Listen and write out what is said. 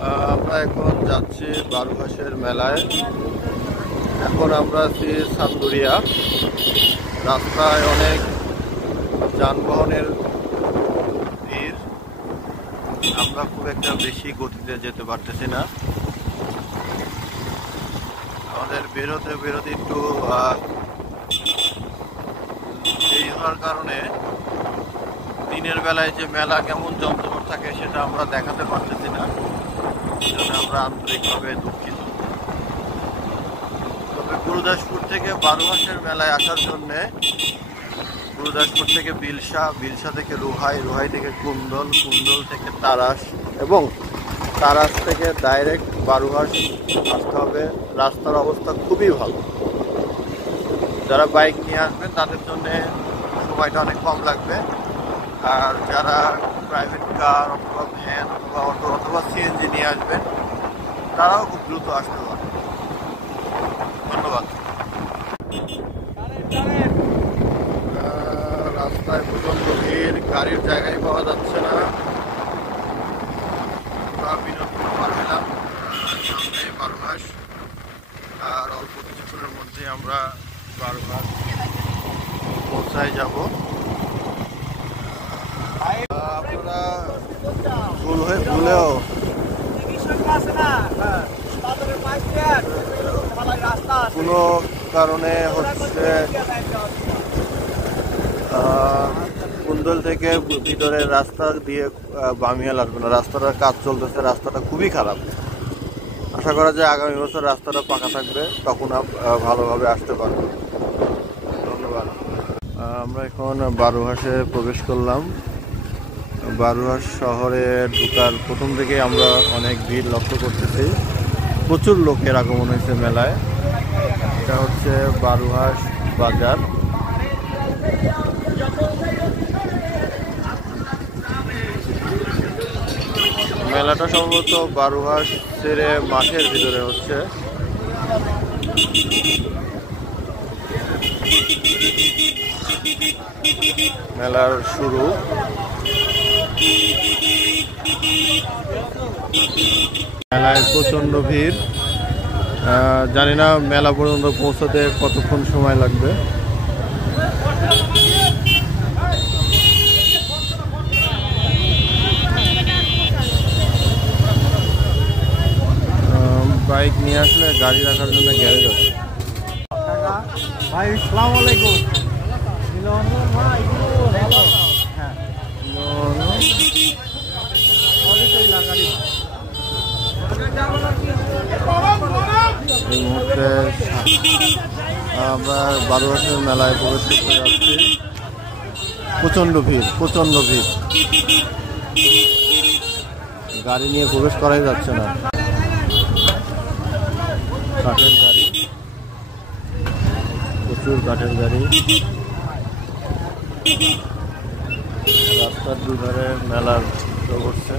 আমরা এখন যাচ্ছি বারুহাসের মেলায়। এখন আমরা আছি সান্দুরিয়া। রাস্তায় অনেক যানবাহনের ভিড়। আমরা খুব একটা বেশি গতিতে যেতে পারতেছি না। আমাদের বেরোতে বেরোতে একটু দেরি হওয়ার কারণে দিনের বেলায় যে মেলা কেমন জমজমট থাকে সেটা আমরা দেখাতে পারতেছি না। সেজন্য আমরা আন্তরিকভাবে দুঃখিত। তবে গুরুদাসপুর থেকে বারুহাসের মেলায় আসার জন্যে গুরুদাসপুর থেকে বিলসা থেকে রুহাই থেকে কুন্দল থেকে তারাস এবং তারাস থেকে ডাইরেক্ট বারুহাস আসতে হবে। রাস্তার অবস্থা খুবই ভালো। যারা বাইক নিয়ে আসবেন তাদের জন্য সময়টা অনেক কম লাগবে। আর যারা প্রাইভেট কার অথবা ভ্যান অথবা অটো অথবা সিএনজি নিয়ে আসবেন তারাও খুব দ্রুত আসতে পারে। ধন্যবাদ। রাস্তায় প্রচন্ড ভিড়, গাড়ির জায়গায় পাওয়া যাচ্ছে না। আমরা বিনোদন পার হলাম সামনে বারুহাস। আর অল্প কিছুক্ষণের মধ্যে আমরা বারুহাস পৌঁছায় যাব। আপনারা ভুলেও কোনো কারণে হচ্ছে কুন্দল থেকে ভিতরের রাস্তা দিয়ে বামিয়াল আসবে না। রাস্তাটার কাজ চলতেছে, রাস্তাটা খুবই খারাপ। আশা করা যায় আগামী বছর রাস্তাটা পাকা থাকবে, তখন ভালোভাবে আসতে পারবে। ধন্যবাদ। আমরা এখন বারুহাসে প্রবেশ করলাম। বারুহাস শহরে ঢোকার প্রথম থেকে আমরা অনেক ভিড় লক্ষ্য করতেছি। প্রচুর লোকের আগমন হয়েছে মেলায়। এটা হচ্ছে বারুহাস বাজার। মেলাটা সম্ভবত বারুহাস ছেড়ে মাঠের ভিতরে হচ্ছে। মেলার শুরু। মেলায় প্রচন্ড ভিড়। জানি না মেলা পর্যন্ত পৌঁছাতে কতক্ষণ সময় লাগবে। বাইক নিয়ে আসলে গাড়ি রাখার জন্য গ্যারেজ আছে। ভাই আসসালামু আলাইকুম। এই মুহূর্তে আমরা বারুহাসের মেলায় প্রবেশ করতে যাচ্ছি। প্রচন্ড ভিড়। গাড়ি নিয়ে প্রবেশ করাই যাচ্ছে না। কাঠের গাড়ি, প্রচুর কাঠের গাড়ি। রাস্তার দুধারে মেলার করছে।